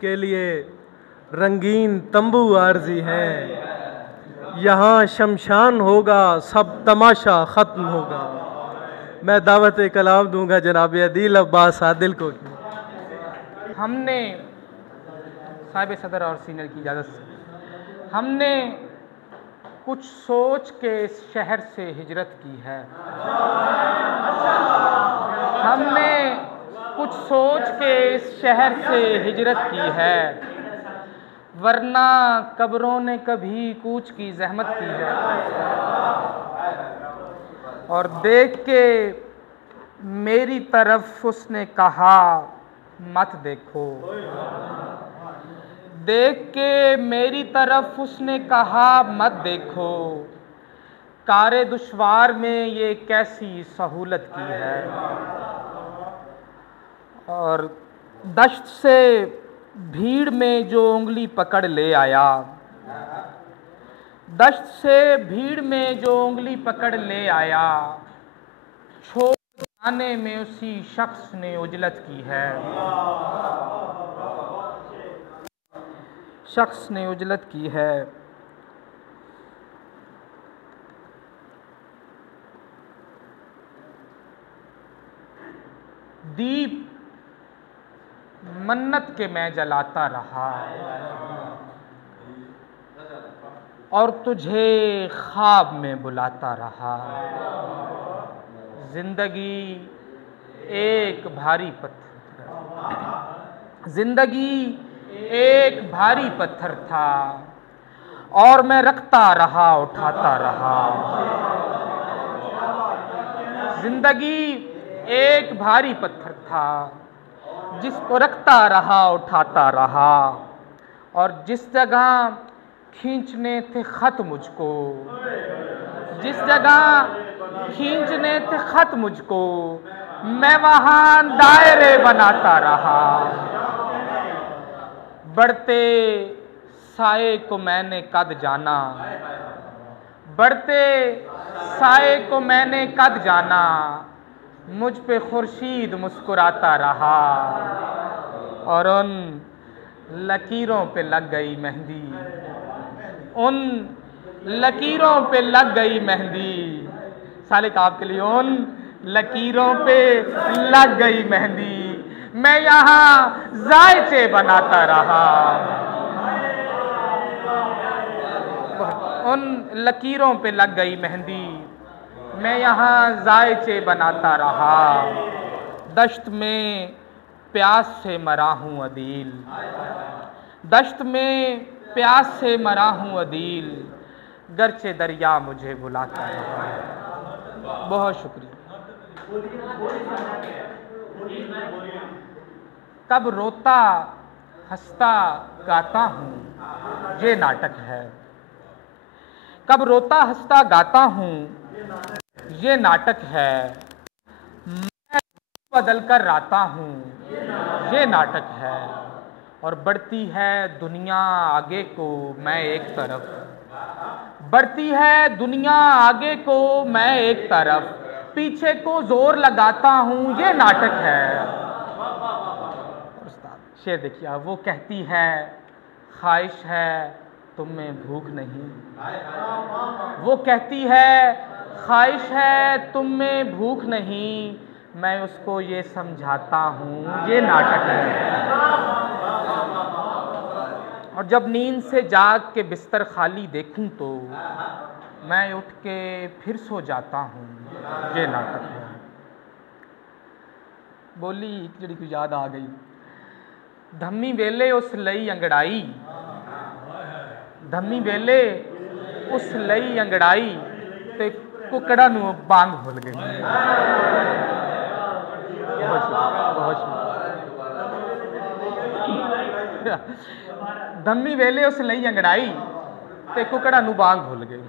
उसके लिए रंगीन तंबू आर्जी हैं। यहाँ शमशान होगा, सब तमाशा ख़त्म होगा। मैं दावत कलाम दूंगा जनाब अदील अब्बास आदिल को। हमने साहिब सदर और सीनियर की इजाज़त से हमने कुछ सोच के इस शहर से हिजरत की है। हमने कुछ सोच के इस शहर से हिजरत की है, वरना कब्रों ने कभी कूच की जहमत की है। और देख के मेरी तरफ उसने कहा मत देखो। देख के मेरी तरफ उसने कहा मत देखो, कारे दुश्वार में ये कैसी सहूलत की है। और दश्त से भीड़ में जो उंगली पकड़ ले आया, दश्त से भीड़ में जो उंगली पकड़ ले आया, छोड़ जाने में उसी शख्स ने उजलत की है। शख्स ने उजलत की है। दीप मन्नत के मैं जलाता रहा और तुझे ख्वाब में बुलाता रहा। जिंदगी एक भारी पत्थर, जिंदगी एक भारी पत्थर था और मैं रखता रहा, उठाता रहा। जिंदगी एक भारी पत्थर था जिसको रखता रहा, उठाता रहा। और जिस जगह खींचने थे खत मुझको, जिस जगह खींचने थे खत मुझको, मैं वहां दायरे बनाता रहा। बढ़ते साए को मैंने कद जाना, बढ़ते साए को मैंने कद जाना, मुझ पे खुर्शीद मुस्कुराता रहा। और उन लकीरों पे लग गई मेहंदी, उन लकीरों पे लग गई मेहंदी। सालिक आपके लिए, उन लकीरों पे लग गई मेहंदी, मैं यहाँ जायचे बनाता रहा। उन लकीरों पे लग गई मेहंदी, मैं यहाँ जायचे बनाता रहा। दश्त में प्यास से मरा हूँ अदील, दश्त में प्यास से मरा हूँ अदील, गरचे दरिया मुझे बुलाता रहा। बहुत शुक्रिया। कब रोता हंसता गाता हूँ, ये नाटक है। कब रोता हंसता गाता हूँ, ये नाटक है। मैं बदल कर राता हूँ, ये नाटक है। और बढ़ती है दुनिया आगे को मैं एक तरफ, बढ़ती है दुनिया आगे को मैं एक तरफ, पीछे को जोर लगाता हूँ, ये नाटक है। शेर देखिए, वो कहती है ख्वाहिश है तुम में भूख नहीं, वो कहती है ख्वाहिश है तुम में भूख नहीं, मैं उसको ये समझाता हूँ, ये नाटक है। और जब नींद से जाग के बिस्तर खाली देखूं तो मैं उठ के फिर सो जाता हूँ, ये नाटक है। बोली जड़ी को याद आ गई, धम्मी वेले उस लई अंगड़ाई, धम्मी वेले उस लई अंगड़ाई, ते कुकड़ा नू बांग भूल गई। बहुत धम्मी वेले उस लई अंगड़ाई, ते कुकड़ा नू बांग भूल गई।